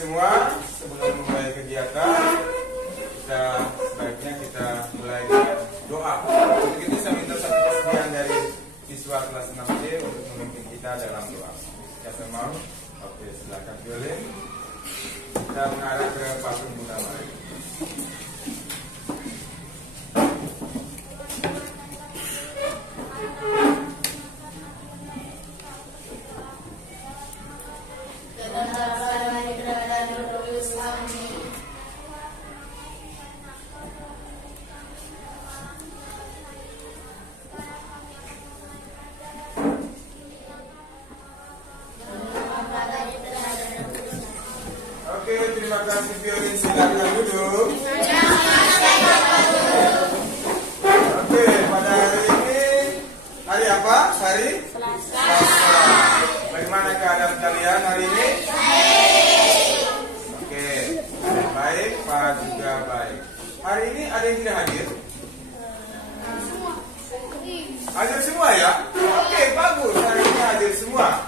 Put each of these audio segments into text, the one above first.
semua, sebelum memulai kegiatan, sebaiknya kita mulai dengan doa. Untuk itu saya minta satu kesediaan dari siswa kelas 6C untuk memimpin kita dalam doa. Siapa mau? Oke, silakan boleh. Kita mengarah ke patung utama. Oke, terima kasih Violin, silakan duduk. Oke, pada hari ini hari apa? Hari Selasa. Bagaimana keadaan kalian hari ini? Baik. Oke, baik, Pak juga baik. Hari ini ada yang tidak hadir? Hadir semua ya? Oke, bagus. Hari ini hadir semua.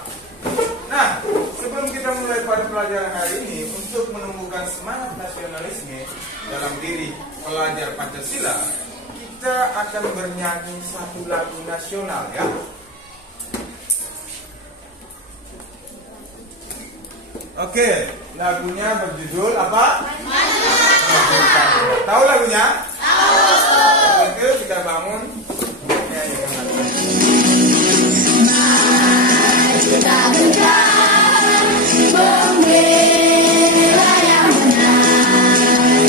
Nah, sebelum kita mulai pada pelajaran hari ini, untuk menumbuhkan semangat nasionalisme dalam diri pelajar Pancasila, kita akan bernyanyi satu lagu nasional ya. Oke, lagunya berjudul apa? Tahu lagunya? Tahu. Oke, kita bangun. Kita tegak membela yang benar,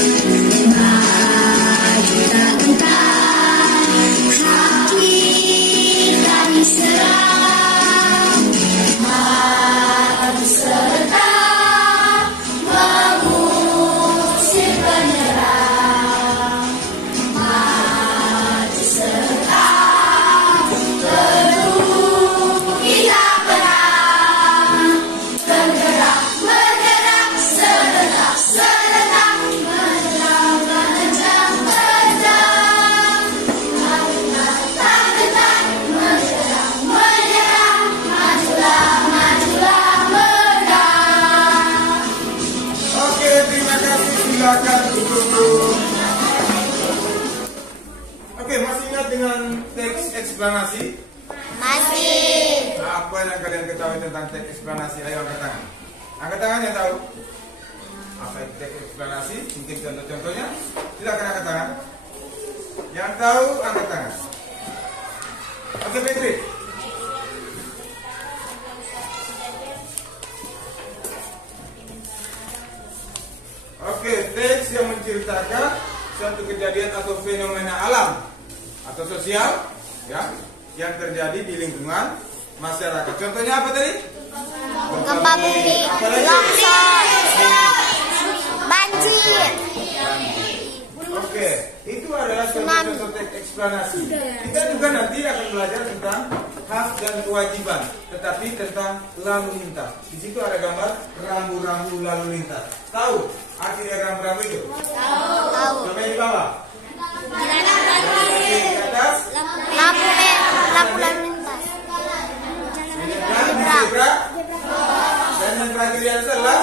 maju tak gentar, hati kami serang, maju serta mengusir penyerang, maju serta penuh kita. Oke, masih ingat dengan teks eksplanasi? Masih. Nah, apa yang kalian ketahui tentang teks eksplanasi? Ayo angkat tangan. Angkat tangan yang tahu. Apa itu teks eksplanasi? Mungkin contoh-contohnya. Silakan angkat tangan. Yang tahu angkat tangan. Oke, Petri. Oke, teks yang menceritakan suatu kejadian atau fenomena alam atau sosial ya yang terjadi di lingkungan masyarakat. Contohnya apa tadi? Gempa bumi, longsor, banjir. Oke, itu adalah contoh-contoh teks eksplanasi. Kita juga nanti akan belajar tentang hak dan kewajiban, tetapi tentang lalu lintas. Di situ ada gambar rambu-rambu lalu lintas. Tahu arti dari rambu-rambu itu? Tahu. Coba di bawah. Di atas. Lampu merah, lampu lalu lintas. Zebra. Dan yang terakhir yang adalah.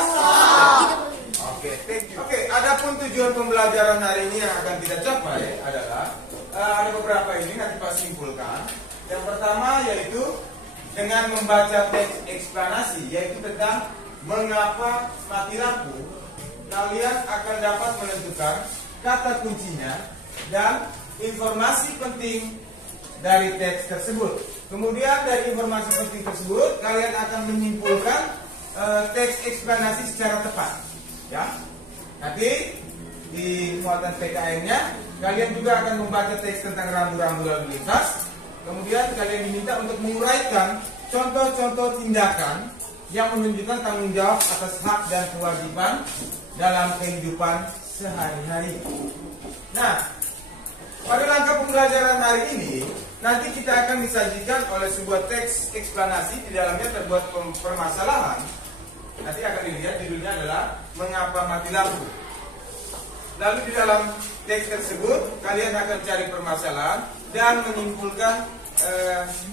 Oke, thank you. Oke, adapun tujuan pembelajaran hari ini yang akan kita capai adalah ada beberapa ini nanti Pak simpulkan. Yang pertama yaitu dengan membaca teks eksplanasi, yaitu tentang mengapa mati lampu, kalian akan dapat menentukan kata kuncinya dan informasi penting dari teks tersebut. Kemudian dari informasi penting tersebut, kalian akan menyimpulkan teks eksplanasi secara tepat. Ya, nanti di muatan PKN-nya, kalian juga akan membaca teks tentang rambu-rambu lalu lintas. Kemudian kalian diminta untuk menguraikan contoh-contoh tindakan yang menunjukkan tanggung jawab atas hak dan kewajiban dalam kehidupan sehari-hari. Nah, pada langkah pembelajaran hari ini, nanti kita akan disajikan oleh sebuah teks eksplanasi. Di dalamnya terbuat permasalahan. Nanti akan dilihat judulnya adalah mengapa mati lampu. Lalu di dalam teks tersebut kalian akan cari permasalahan dan menyimpulkan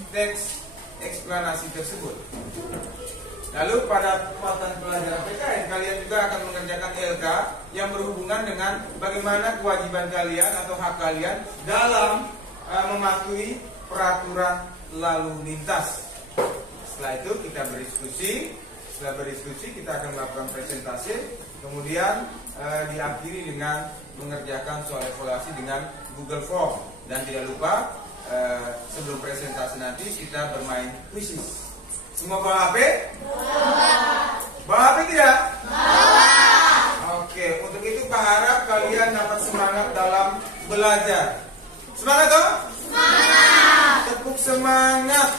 teks eksplanasi tersebut. Lalu pada kekuatan pelajaran PKN kalian juga akan mengerjakan LK yang berhubungan dengan bagaimana kewajiban kalian atau hak kalian dalam mematuhi peraturan lalu lintas. Setelah itu kita berdiskusi. Setelah berdiskusi kita akan melakukan presentasi. Kemudian diakhiri dengan mengerjakan soal evaluasi dengan Google Form. Dan tidak lupa sebelum presentasi nanti kita bermain kuisis. Semua bawa HP? Bawa HP tidak? Oke, untuk itu Pak harap kalian dapat semangat dalam belajar. Semangat toh? Semangat. Tepuk semangat.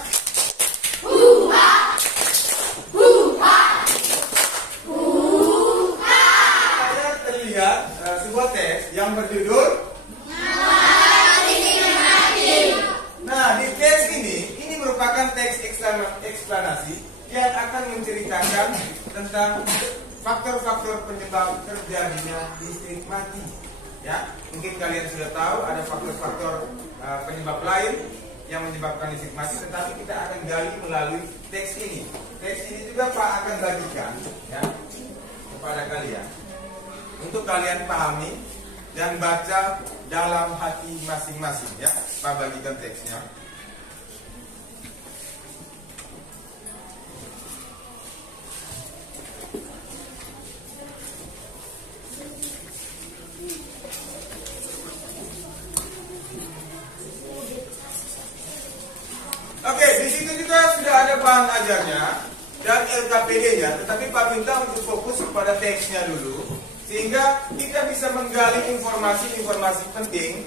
Saya terlihat sebuah teks yang berjudul. Nah, di teks ini merupakan teks eksplanasi yang akan menceritakan tentang faktor-faktor penyebab terjadinya listrik mati. Ya, mungkin kalian sudah tahu ada faktor-faktor penyebab lain yang menyebabkan listrik mati, tetapi kita akan gali melalui teks ini. Teks ini juga Pak akan bagikan ya kepada kalian untuk kalian pahami dan baca dalam hati masing-masing ya. Pak bagikan teksnya. Oke, di situ juga sudah ada bahan ajarnya dan LKPD-nya, tetapi Pak minta untuk fokus kepada teksnya dulu, sehingga kita bisa menggali informasi-informasi penting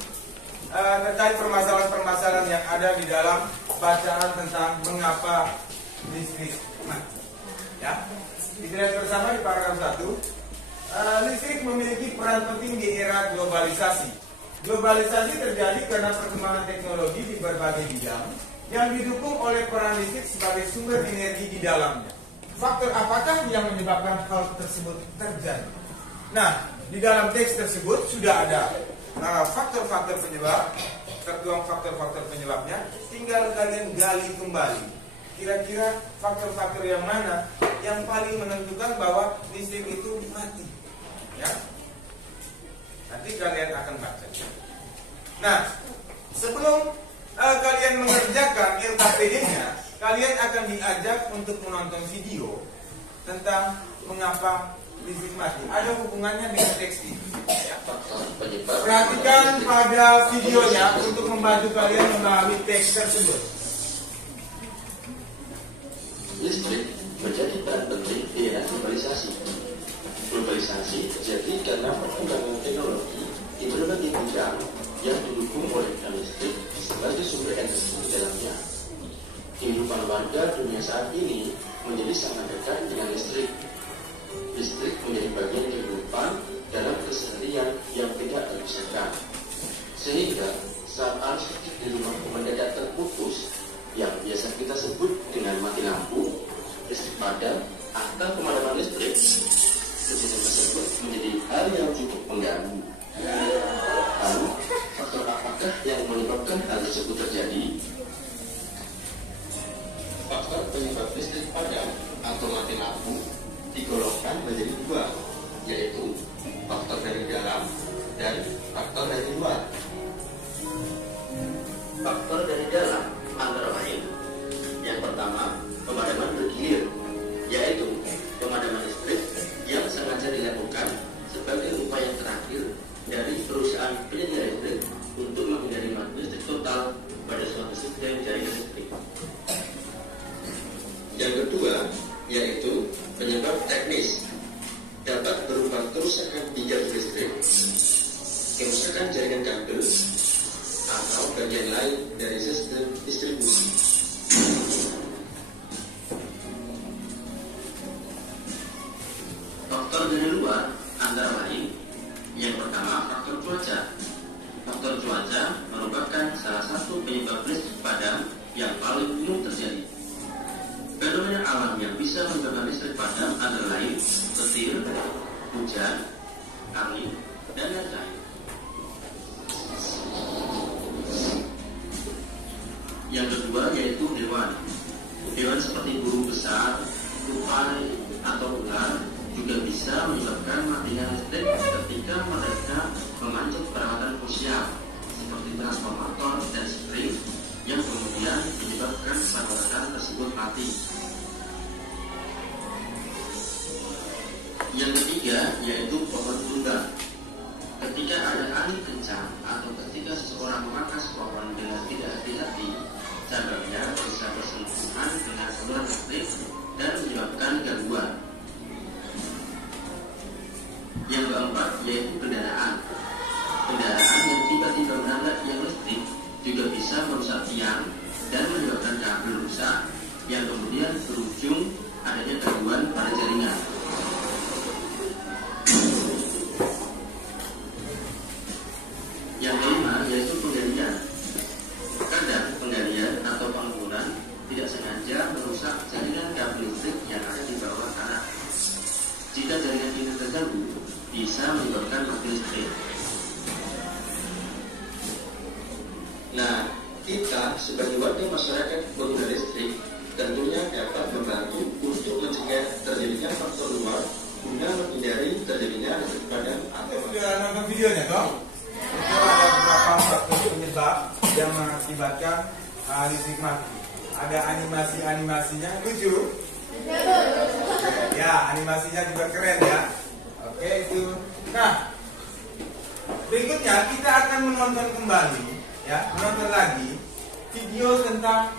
terkait permasalahan-permasalahan yang ada di dalam bacaan tentang mengapa listrik mati. Ya, dilihat bersama di paragraf 1. Listrik memiliki peran penting di era globalisasi. Globalisasi terjadi karena perkembangan teknologi di berbagai bidang yang didukung oleh peran listrik sebagai sumber energi di dalamnya. Faktor apakah yang menyebabkan hal tersebut terjadi? Nah, di dalam teks tersebut sudah ada faktor-faktor penyebab, tertuang faktor-faktor penyebabnya. Tinggal kalian gali kembali. Kira-kira faktor-faktor yang mana yang paling menentukan bahwa listrik itu mati? Ya, nanti kalian akan baca. Nah, sebelum kalian mengerjakan LKPD-nya, kalian akan diajak untuk menonton video tentang mengapa listrik mati. Ada hubungannya dengan teks ini. Ya. Perhatikan pada videonya untuk membantu kalian memahami teks tersebut. Listrik menjadi peran penting di era globalisasi. Globalisasi terjadi karena perkembangan teknologi di berbagai bidang yang didukung oleh peran listrik sebagai sumber energi di dalamnya. Kehidupan warga dunia saat ini menjadi sangat dekat dengan listrik. Listrik menjadi bagian kehidupan dalam keseharian yang tidak terpisahkan. Sehingga saat arus listrik di rumah mendadak terputus, yang biasa kita sebut dengan mati lampu, listrik padam, atau pemadaman listrik, kejadian tersebut menjadi hal yang cukup mengganggu. Lalu, faktor apakah yang menyebabkan hal tersebut terjadi? Faktor penyebab listrik padam atau mati lampu digolongkan menjadi dua, yaitu faktor dari dalam dan faktor dari luar. Faktor dari dalam antara lain, yang pertama, pemadaman bergilir, yaitu pemadaman listrik yang sengaja dilakukan sebagai upaya terakhir dari perusahaan penyedia listrik untuk menghindari mati listrik total pada suatu sistem jaringan listrik. Yang kedua, yaitu penyebab teknis, dapat berupa kerusakan di jalur listrik, kerusakan jaringan kabel, atau bagian lain dari sistem distribusi. Faktor dari luar antara lain, yang pertama faktor cuaca. Faktor cuaca merupakan salah satu penyebab listrik padam yang paling umum terjadi. Fenomena alam yang bisa menyebabkan listrik padam antara lain petir, hujan, angin, dan lain-lain. Yang kedua yaitu hewan. Hewan seperti burung besar, tupai, tupai atau ular juga bisa menyebabkan matinya listrik ketika mereka memancing peralatan krusial seperti transformator dan spring yang kemudian menyebabkan peralatan tersebut mati. Yang ketiga yaitu pohon tumbang. Ketika ada angin kencang atau ketika seseorang memangkas pohon dengan tidak hati-hati, cabangnya bisa bersentuhan dengan saluran listrik dan menyebabkan gangguan. Yang keempat yaitu kendaraan. Kendaraan yang tiba-tiba menabrak tiang listrik juga bisa merusak tiang dan menyebabkan kabel rusak, yang kemudian berujung adanya gangguan pada jaringan. Yang kelima yaitu penggalian. Kadang penggalian atau penggunaan tidak sengaja merusak jaringan kabel listrik yang ada di bawah tanah. Jika jaringan ini terganggu, bisa menyebabkan mati listrik. Nah, kita sebagai warga masyarakat pengguna listrik tentunya dapat membantu untuk mencegah terjadinya faktor luar guna menghindari terjadinya listrik padam. Anda sudah nonton videonya toh? Itu ada beberapa faktor penyebab yang mengakibatkan listrik mati. Ada animasinya lucu. Ya, animasinya juga keren ya. Oke itu. Nah, berikutnya kita akan menonton kembali, ya, menonton lagi video tentang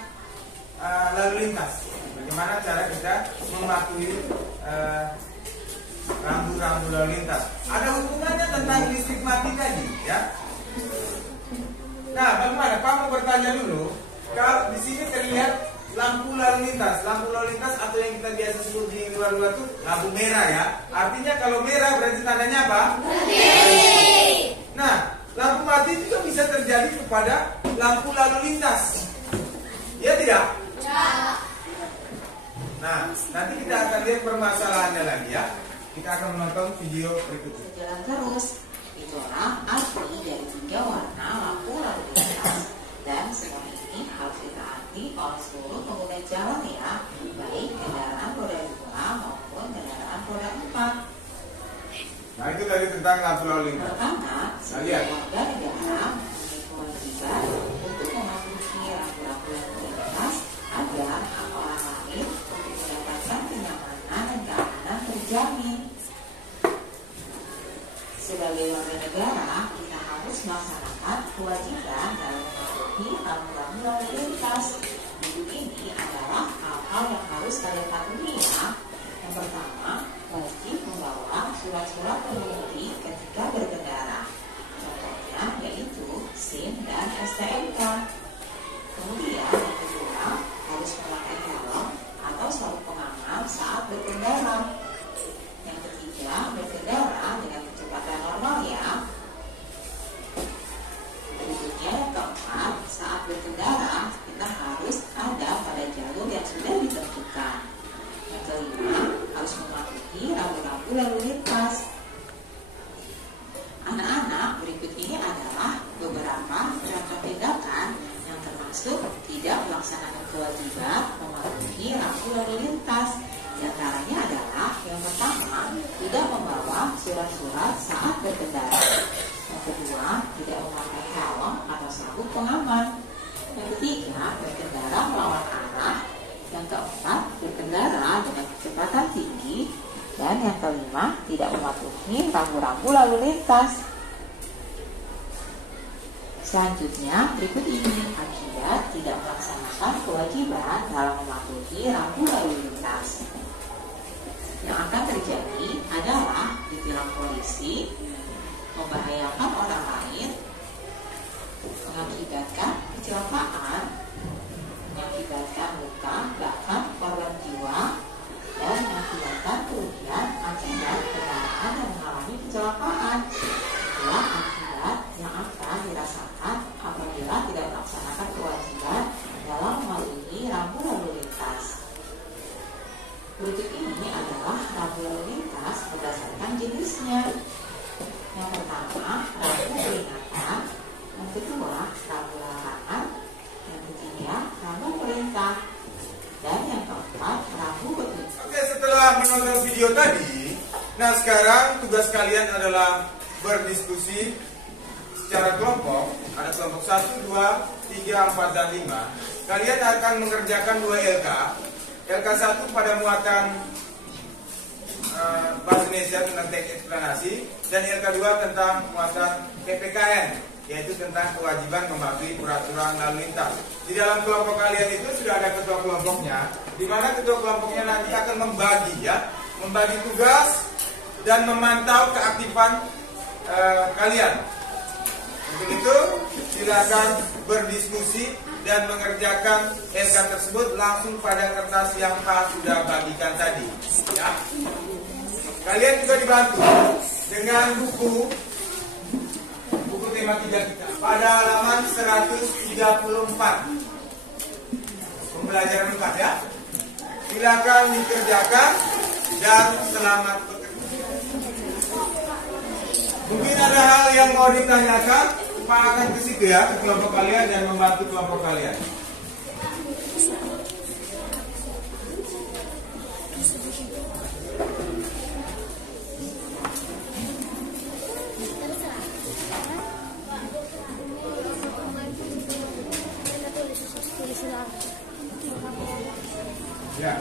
lalu lintas. Bagaimana cara kita mematuhi rambu-rambu lalu lintas. Ada hubungannya tentang listrik mati tadi, ya. Nah, bagaimana? Pak mau bertanya dulu. Kalau di sini terlihat lampu lalu lintas atau yang kita biasa sebut di luar-luar itu lampu merah ya. Artinya kalau merah berarti tandanya apa? Mati. Nah, lampu mati juga bisa terjadi kepada lampu lalu lintas. Ya tidak? Ya. Nah, nanti kita akan lihat permasalahannya lagi ya. Kita akan menonton video berikutnya. Jalan terus, itulah arti dari 3 warna lampu lalu lintas. Dan semua ini harus ditaati oleh seluruh pengguna jalan ya, baik kendaraan roda 2 maupun kendaraan roda 4. Nah itu tadi tentang lampu lalu lintas. Pertama, sebagai warga negara memiliki kewajiban untuk mematuhi rambu-rambu lalu lintas agar hak orang lain untuk mendapatkan kenyamanan dan keamanan terjamin. Sebagai warga negara, kita harus melaksanakan kewajiban dalam mematuhi rambu-rambu lalu lintas. Berikut ini adalah hal-hal yang harus kalian patuhi ya. Yang pertama, wajib membawa surat-surat pengemudi ketika berkendara. Contohnya yaitu SIM dan STNK. Kemudian yang kedua, harus memakai helm atau sabuk pengaman saat berkendara. Yang ketiga, berkendara dengan kecepatan normal ya. Berikutnya yang keempat, saat berkendara kita harus ada pada jalur yang sudah ditentukan. Yang kelima, harus mematuhi rambu-rambu lalu lintas. Anak-anak, berikut ini adalah beberapa contoh tindakan yang termasuk tidak melaksanakan kewajiban mematuhi rambu lalu lintas. Di antaranya adalah yang pertama, tidak membawa surat-surat saat berkendara. Yang kedua, tidak memakai helm atau sabuk pengaman. Yang ketiga, berkendara melawan arah. Yang keempat, berkendara dengan kecepatan tinggi. Dan yang kelima, tidak mematuhi rambu-rambu lalu lintas. Selanjutnya, berikut ini akibat tidak melaksanakan kewajiban dalam mematuhi rambu lalu lintas. Yang akan terjadi adalah ditilang polisi, membahayakan orang lain, mengakibatkan kecelakaan, mengakibatkan luka bahkan korban jiwa, dan mengakibatkan kerugian akibat kendaraan yang mengalami kecelakaan. Itulah akibat yang akan dirasakan apabila tidak melaksanakan kewajiban dalam mematuhi rambu lalu lintas. Berikut ini adalah rambu lalu lintas berdasarkan jenisnya. Yang pertama, rambu peringatan. Yang kedua, rambu larangan. Yang ketiga, rambu perintah. Dan yang keempat, rambu petunjuk. Oke, setelah setelah menonton video tadi, nah sekarang tugas kalian adalah berdiskusi secara kelompok. Ada kelompok 1, 2, 3, 4, dan 5. Kalian akan mengerjakan 2 LK. LK 1 pada muatan bahasa Indonesia tentang teks eksplanasi, dan LK 2 tentang muatan PPKN, yaitu tentang kewajiban mematuhi peraturan lalu lintas. Di dalam kelompok kalian itu sudah ada ketua kelompoknya, di mana ketua kelompoknya nanti akan membagi tugas dan memantau keaktifan kalian. Untuk itu silakan berdiskusi dan mengerjakan LK tersebut langsung pada kertas yang Pak sudah bagikan tadi. Ya. Kalian juga dibantu dengan buku tematika kita pada halaman 134. Pembelajaran 4 ya. Silakan dikerjakan dan selamat bekerja. Mungkin ada hal yang mau ditanyakan, Pak akan ke situ ya, ke kelompok kalian dan membantu kelompok kalian. Ya.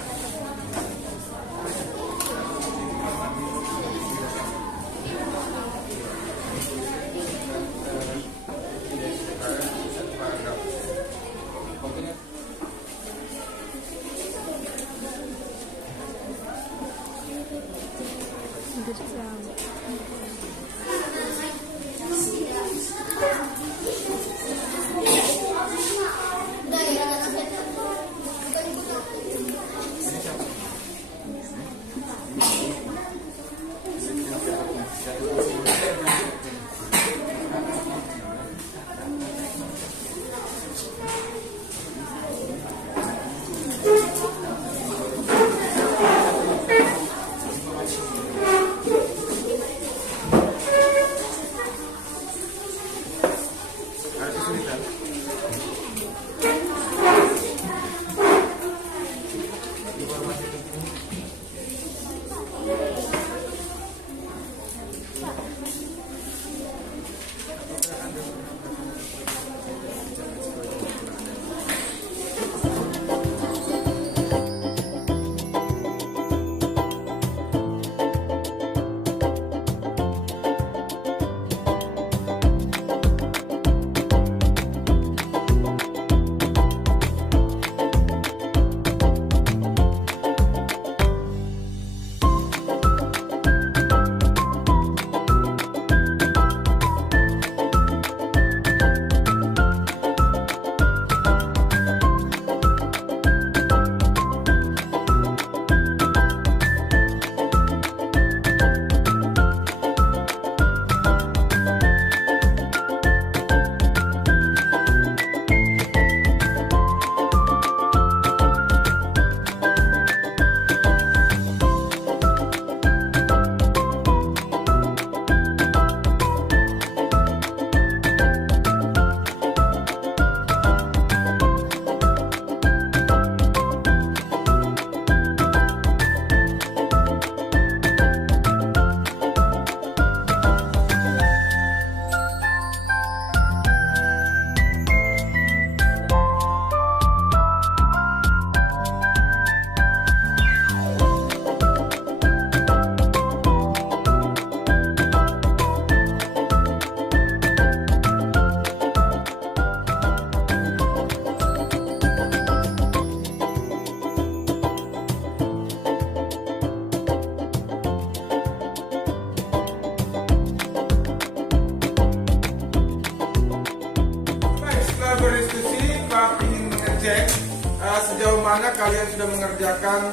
Sejauh mana kalian sudah mengerjakan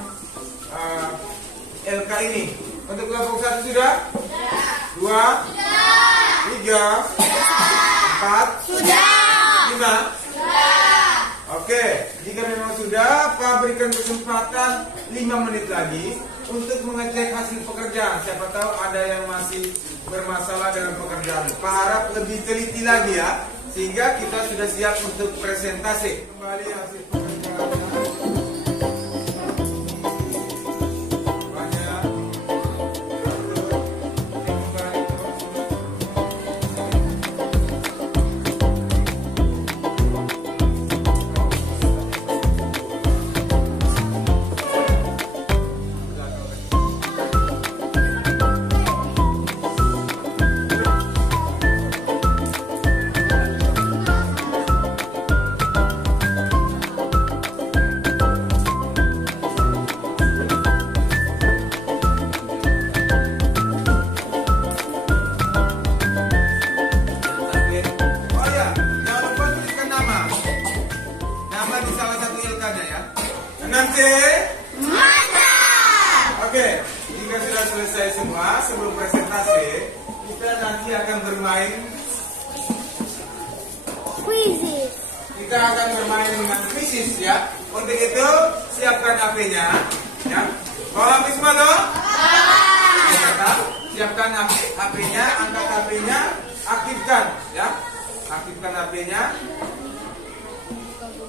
LK ini? Untuk kelompok 1 sudah? 2? 3? 4? Sudah. 5? Oke, jika memang sudah, Pak berikan kesempatan 5 menit lagi untuk mengecek hasil pekerjaan. Siapa tahu ada yang masih bermasalah dengan pekerjaan. Pak harap lebih teliti lagi ya, sehingga kita sudah siap untuk presentasi. Kembali hasil pekerjaan. Senang sih? Mantap! Oke, jika sudah selesai semua, sebelum presentasi, kita nanti akan bermain Quizzes. Kita akan bermain dengan quizzes ya. Untuk itu, siapkan HP-nya ya. Bawa HP semua dong? Siapkan HP-nya, angkat HP-nya, aktifkan ya. Aktifkan HP-nya.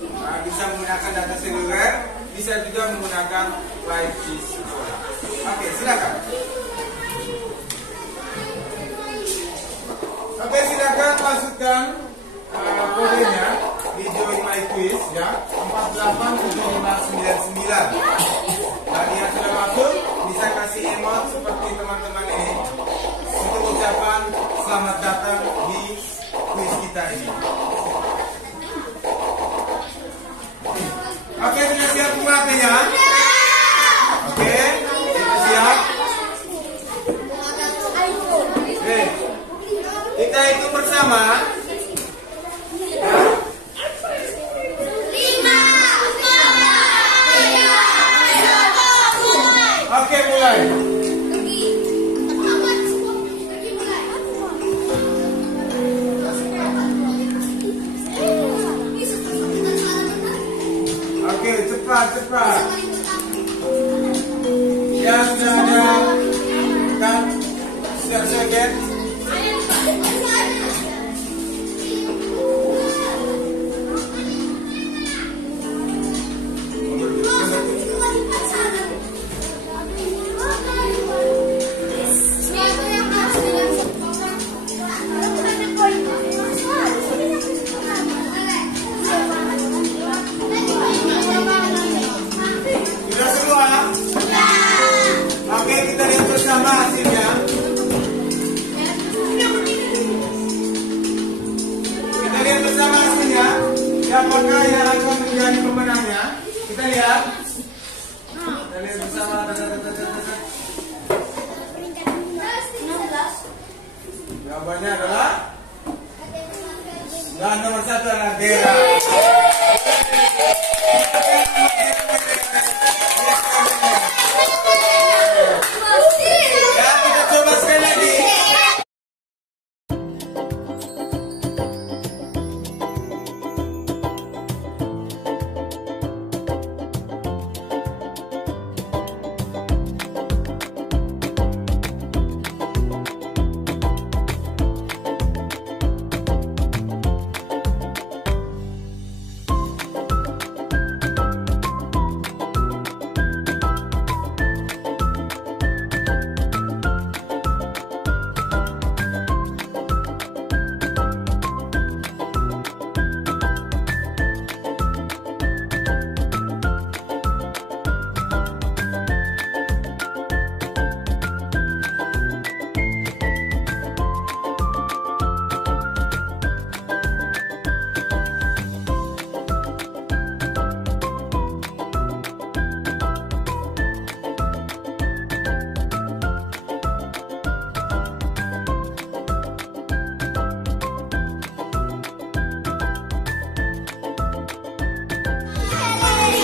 Nah, bisa menggunakan data seluler, bisa juga menggunakan live di sekolah. Oke, silakan. Oke, silakan masukkan kodenya di Join My Quiz ya, 487599. Bagi yang sudah masuk, bisa kasih emot seperti teman-teman ini untuk ucapan selamat datang di quiz kita ini. Oke, sudah siap semua HP-nya? Oke, sudah siap? Oke, kita hitung bersama. Oke, mulai. Oke, cepat. Ya, sudah ada kan? Sudah second. Sudah semua? Oke, kita lihat bersama hasilnya. Kita lihat bersama hasilnya. Siapakah yang akan menjadi pemenangnya? Kita lihat. Kita lihat bersama. Jawabannya adalah dan nomor 1 adalah Dera. Ya, kita coba sekali lagi.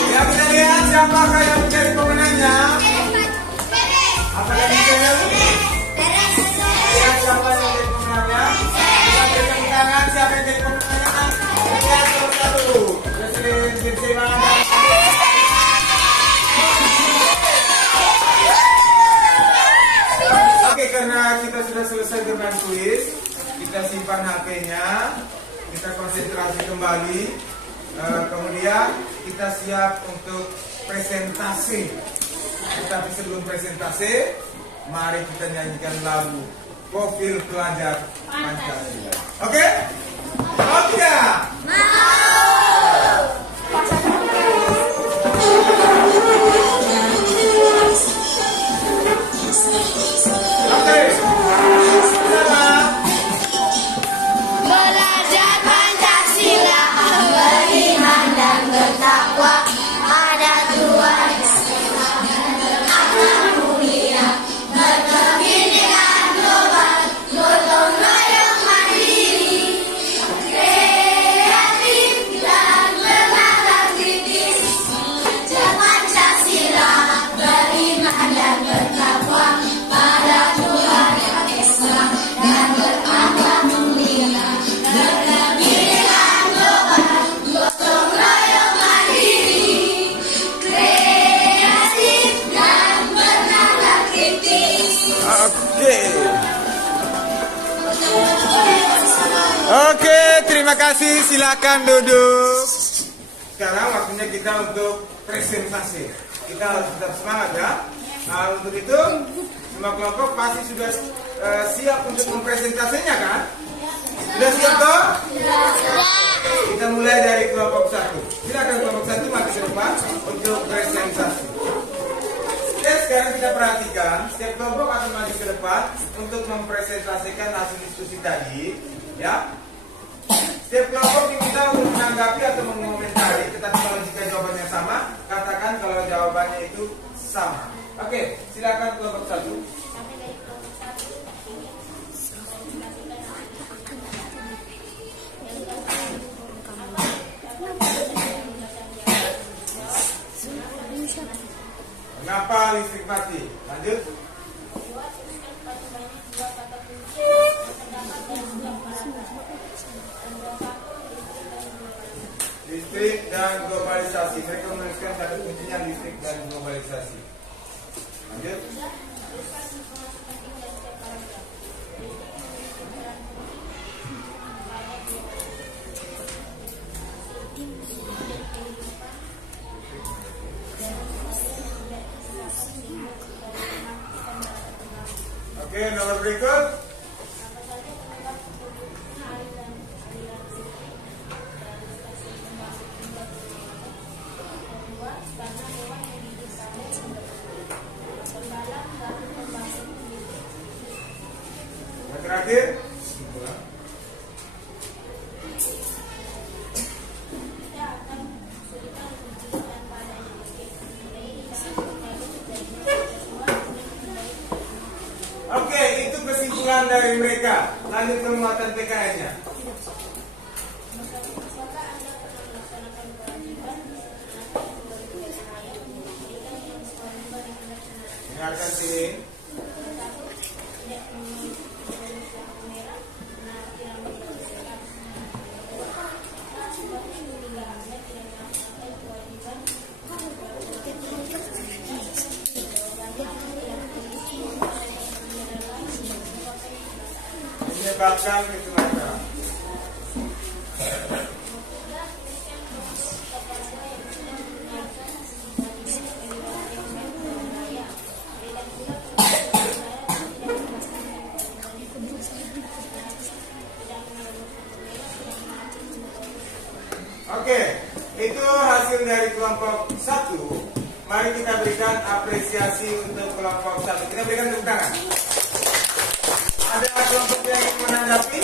Ya, kita lihat siapakah yang menjadi pemenangnya. Apakah bisa? Lihat siapa yang menjadi pemenangnya. Kita berikan tangan siapa yang menjadi pemenangnya. Lihat satu-satu. Presiden Benzema. Oke, karena kita sudah selesai dengan kuis, kita simpan HP-nya, kita konsentrasi kembali. Kemudian kita siap untuk presentasi. Tetapi sebelum presentasi, mari kita nyanyikan lagu Profil Pelajar Pancasila. Oke? Mau tidak? Oke. Belajar Pancasila, beriman dan bertakwa pada Tuhan akan mulia, berkebinekaan global, gotong royong mandiri, kreatif. Oke, terima kasih. Silakan duduk. Sekarang waktunya kita untuk presentasi. Kita harus tetap semangat ya. Nah, untuk itu semua kelompok pasti sudah siap untuk mempresentasinya kan? Sudah siap toh? Kita mulai dari kelompok 1. Silakan kelompok 1 maju ke depan untuk presentasi. Oke, sekarang kita perhatikan setiap kelompok akan maju ke depan untuk mempresentasikan hasil diskusi tadi, ya. Setiap kelompok diminta untuk menanggapi atau mengomentari, tetapi kalau jika jawabannya sama, katakan kalau jawabannya itu sama. Oke, silakan kelompok 1. Mengapa listrik mati? Lanjut. Listrik dan globalisasi. Mereka menuliskan kata kuncinya listrik dan globalisasi. Lanjut. Oke, nomor berikut. Yang terakhir. Oke, itu kesimpulan dari mereka. Lanjut ke muatan PKN-nya. Dengarkan sini. Menyebabkan kecemasan. Oke, itu hasil dari kelompok 1. Mari kita berikan apresiasi untuk kelompok 1. Kita berikan tepuk tangan. Ada kelompok yang ingin menanggapi?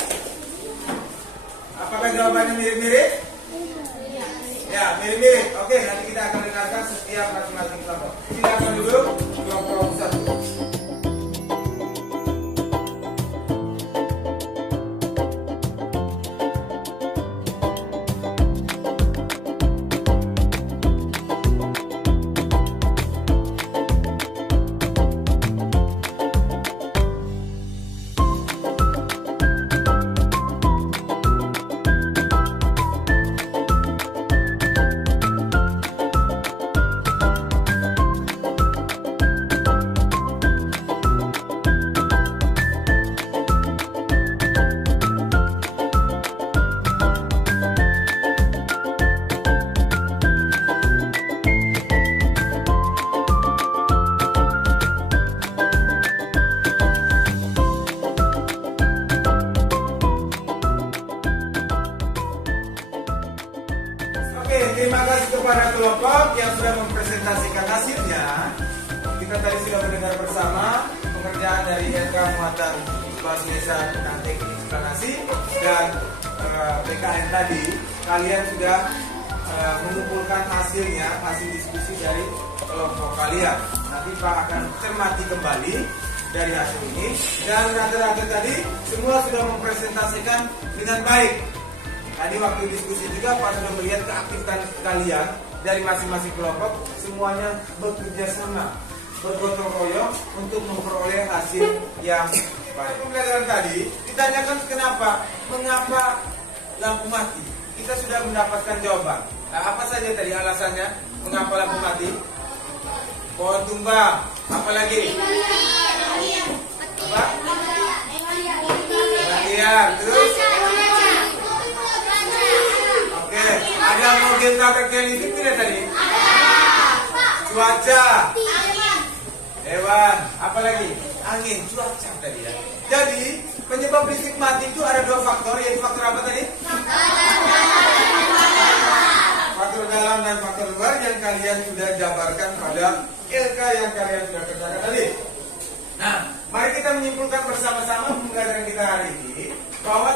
Apakah jawabannya mirip-mirip? Ya, mirip-mirip. Oke, nanti kita akan dengarkan setiap masing-masing kelompok. Silakan duduk, kelompok 1. Terima kasih kepada kelompok yang sudah mempresentasikan hasilnya. Kita tadi sudah mendengar bersama pengerjaan dari RK muatan Kepala Desa tentang teknik eksplanasi dan PKN tadi. Kalian sudah mengumpulkan hasilnya, hasil diskusi dari kelompok kalian. Nanti Pak akan cermati kembali dari hasil ini, dan rata-rata tadi semua sudah mempresentasikan dengan baik. Tadi waktu diskusi juga Pak sudah melihat keaktifan kalian dari masing-masing kelompok, semuanya bekerja sama, bergotong royong untuk memperoleh hasil yang baik. Pembelajaran tadi ditanyakan mengapa lampu mati. Kita sudah mendapatkan jawaban. Nah, apa saja tadi alasannya mengapa lampu mati? Pohon tumbang. Apa lagi? Apa? Liar. Terus? Ada mobil tabrak yang itu tidak tadi? Cuaca, hewan, apalagi angin, cuaca tadi ya. Jadi penyebab listrik mati itu ada dua faktor, yaitu faktor apa tadi? Faktor dalam dan faktor luar yang kalian sudah jabarkan pada LK yang kalian sudah kerjakan tadi. Nah, mari kita menyimpulkan bersama-sama pembelajaran kita hari ini bahwa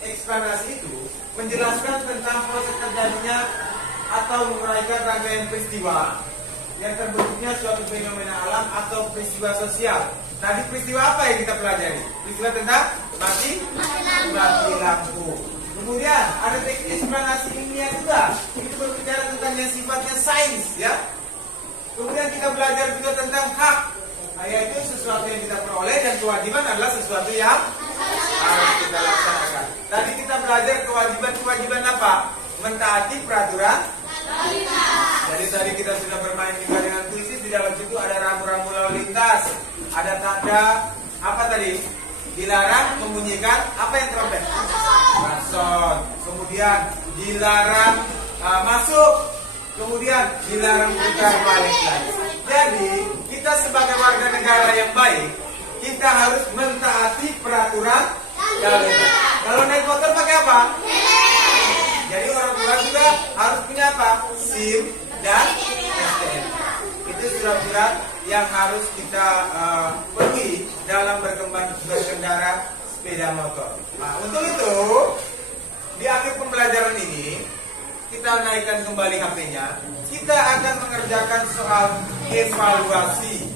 eksplanasi itu menjelaskan tentang proses terjadinya atau menguraikan rangkaian peristiwa yang terbentuknya suatu fenomena alam atau peristiwa sosial. Tadi peristiwa apa yang kita pelajari? Peristiwa tentang mati lampu. Kemudian ada teknik eksplanasi ilmiah juga. Itu berbicara tentang yang sifatnya sains, ya. Kemudian kita belajar juga tentang hak, yaitu sesuatu yang kita peroleh, dan kewajiban adalah sesuatu yang harus kita laksanakan. Tadi kita belajar kewajiban apa? Mentaati peraturan. Jadi tadi kita sudah bermain juga dengan puisi. Di dalam situ ada rambu-rambu lalu lintas, ada tanda apa tadi? Dilarang membunyikan apa yang trompet? Klakson. Kemudian dilarang masuk. Kemudian dilarang putar balik lagi. Jadi kita sebagai warga negara yang baik, kita harus mentaati peraturan lalu lintas. Kalau naik motor pakai apa? Jadi orang tua juga harus punya apa? SIM dan STNK. Itu surat-surat yang harus kita penuhi dalam berkendara sepeda motor. Nah, untuk itu di akhir pembelajaran ini kita naikkan kembali HP-nya. Kita akan mengerjakan soal evaluasi.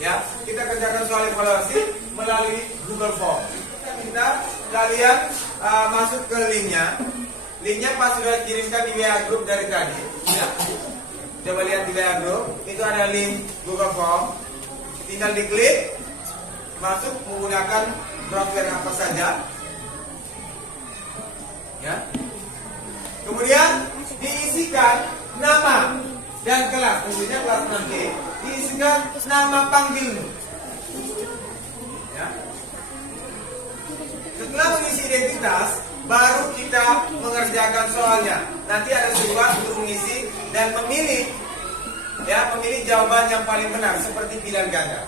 Ya, kita kerjakan soal evaluasi melalui Google Form. Kalian masuk ke linknya. Linknya pas sudah kirimkan di WA Group dari tadi, ya. Coba lihat di WA Group, itu ada link Google Form. Tinggal diklik, masuk menggunakan browser apa saja, ya. Kemudian diisikan nama dan kelas, tentunya kelas nanti. Diisikan nama panggilmu, ya. Setelah mengisi identitas, baru kita mengerjakan soalnya. Nanti ada surat untuk mengisi dan memilih, ya, memilih jawaban yang paling benar seperti pilihan ganda.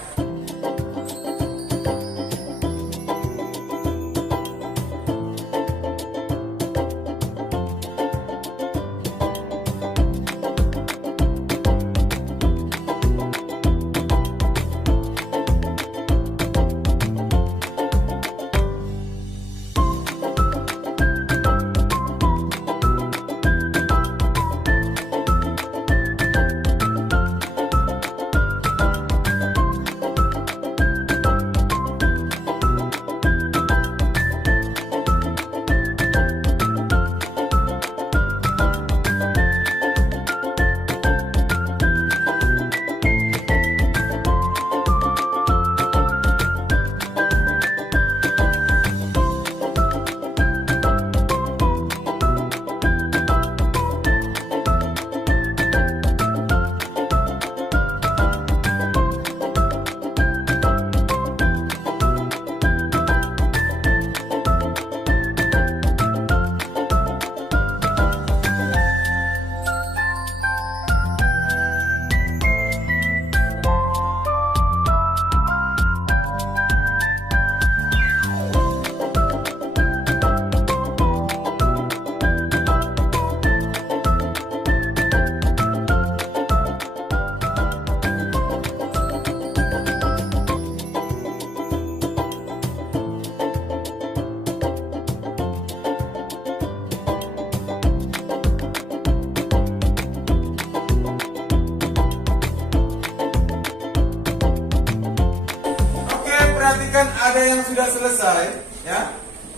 Perhatikan ada yang sudah selesai, ya.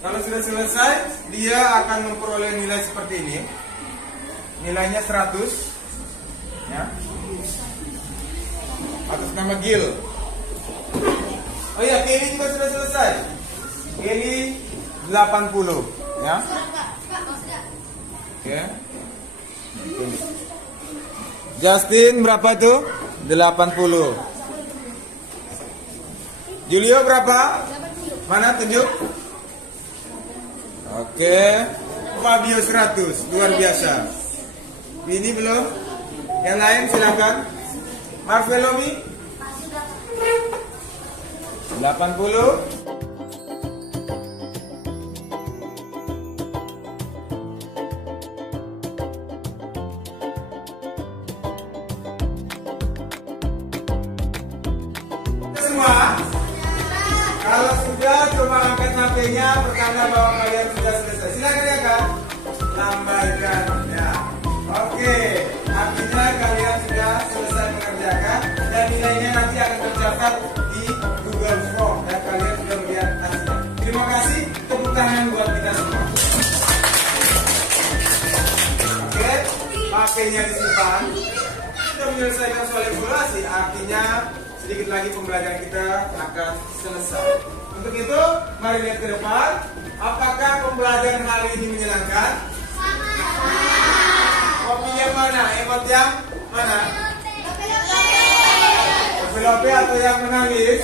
Kalau sudah selesai, dia akan memperoleh nilai seperti ini. Nilainya 100, ya. Atas nama Gil. Oh iya, Kelly juga sudah selesai. Kelly 80, ya. Oke. Justin berapa tuh? 80. Julio berapa? Mana tunjuk? Oke. Fabio 100, luar biasa. Ini belum? Yang lain silakan. Marvelomi 80. Semua? Kalau sudah, coba angkat HP-nya, pertanda bahwa kalian sudah selesai. Silakan ya Kak, lambaikan ya. Oke, artinya kalian sudah selesai mengerjakan dan nilainya nanti akan tercatat di Google Form dan kalian sudah melihat hasilnya. Terima kasih, tepuk tangan buat kita semua. Oke, HP-nya disimpan. Sudah menyelesaikan soal evaluasi, artinya sedikit lagi pembelajaran kita akan selesai. Untuk itu, mari lihat ke depan. Apakah pembelajaran hari ini menyenangkan? Kopinya mana? Emot yang mana? Lope atau yang menangis?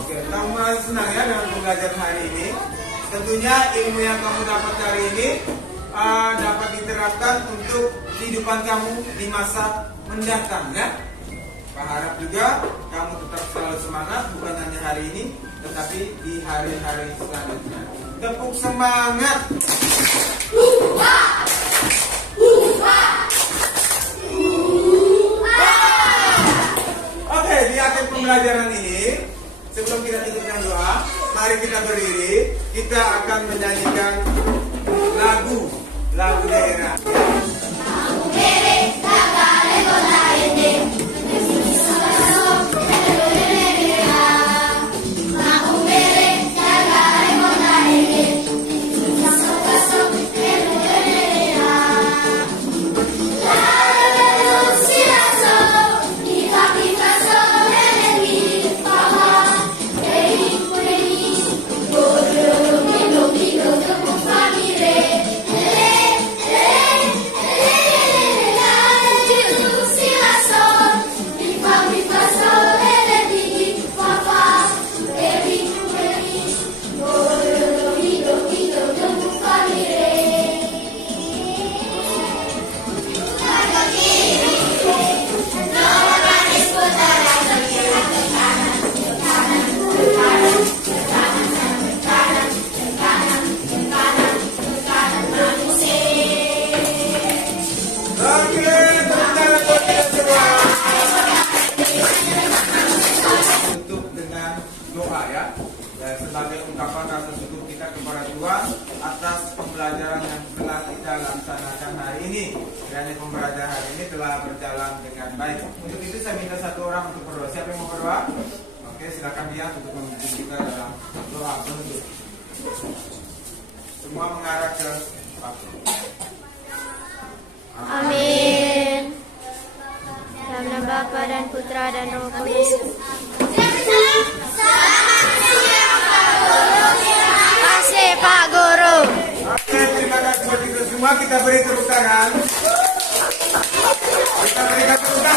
Oke, kamu merasa senang ya dengan pembelajaran hari ini? Tentunya ilmu yang kamu dapat hari ini dapat diterapkan untuk kehidupan kamu di masa mendatang ya. Pak harap juga kamu tetap selalu semangat, bukan hanya hari ini, tetapi di hari-hari selanjutnya. Tepuk semangat! Oke, di akhir pembelajaran ini, sebelum kita tutup dengan doa, mari kita berdiri. Kita akan menyanyikan lagu daerah. Sebagai ungkapan rasa syukur kita kepada Tuhan atas pembelajaran yang telah kita laksanakan hari ini, dan pembelajaran hari ini telah berjalan dengan baik. Untuk itu saya minta satu orang untuk berdoa. Siapa yang mau berdoa? Oke, silakan dia untuk memimpin kita dalam doa penutup. Semua mengarah ke waktu. Amin. Dalam nama Bapa dan Putra dan Roh Kudus. Pak Guru. Oke, terima kasih buat kita semua. Kita beri tepuk tangan. Kita berikan tepuk tangan.